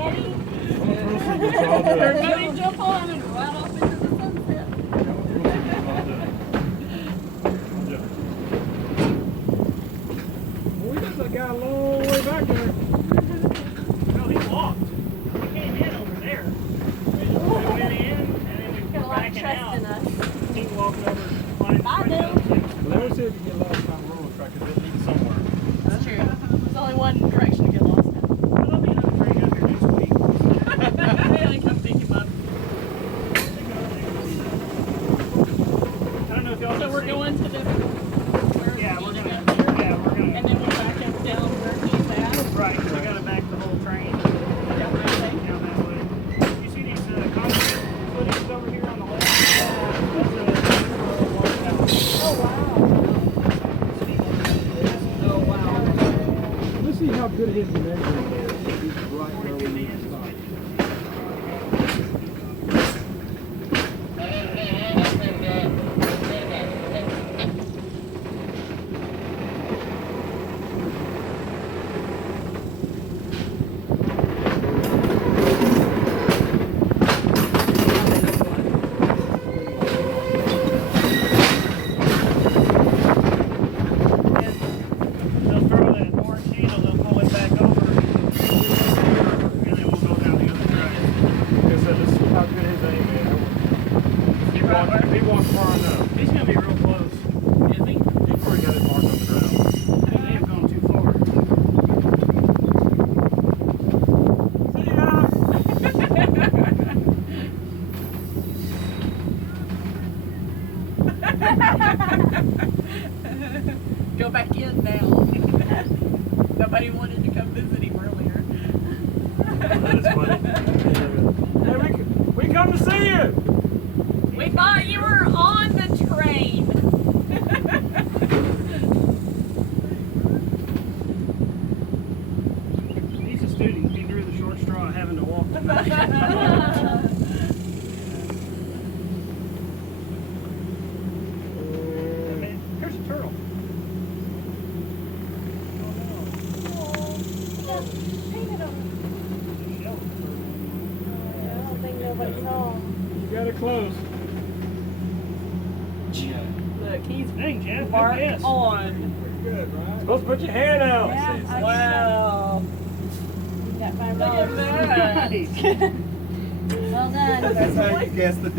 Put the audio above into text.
Daddy. Everybody jump on and ride off into the sunset. We got that guy a long way back there. No, he walked. We came in over there. We went in, and then we Got a lot of backing trust out. in us. He walked over, climbed Bye, Bill. Well, they always say if you get lost on the road track, because it leads somewhere. That's true. There's only one direction to get lost in. There'll be another train out here next week. Yeah, come pick him up. I don't know if y'all So can we're see. going to the. Yeah, we're meeting gonna. up here, Yeah, we're gonna. and then we'll back up down where he's at. Right, we gotta back the whole train Down that way. down that way. You see these concrete footings over here on the left? That's a water tower. Oh, wow. Oh wow. Let's see how good his memory is. He's right where we need to stop. They'll throw that orange handle, they'll pull it back over, and then we'll go down the other direction. Like I said, let's see how good his aim is. He walked far enough. He's gonna be real close. Is he? He probably got his mark on the ground. He may have gone too far. Go back in now. Nobody wanted to come visit him earlier. That is funny. Hey, we come to see you. We thought you were on the train. He's a student, he drew the short straw having to walk tonight. Here's a turtle. Painted on. I don't think nobody's home. You got it close. Look, he's Dang, Jeff, good marked guess. on. Good, right? Supposed to put your hand out. Yeah, I Wow. You got Look at $5. that. Nice. Well done. That's how you guess the distance.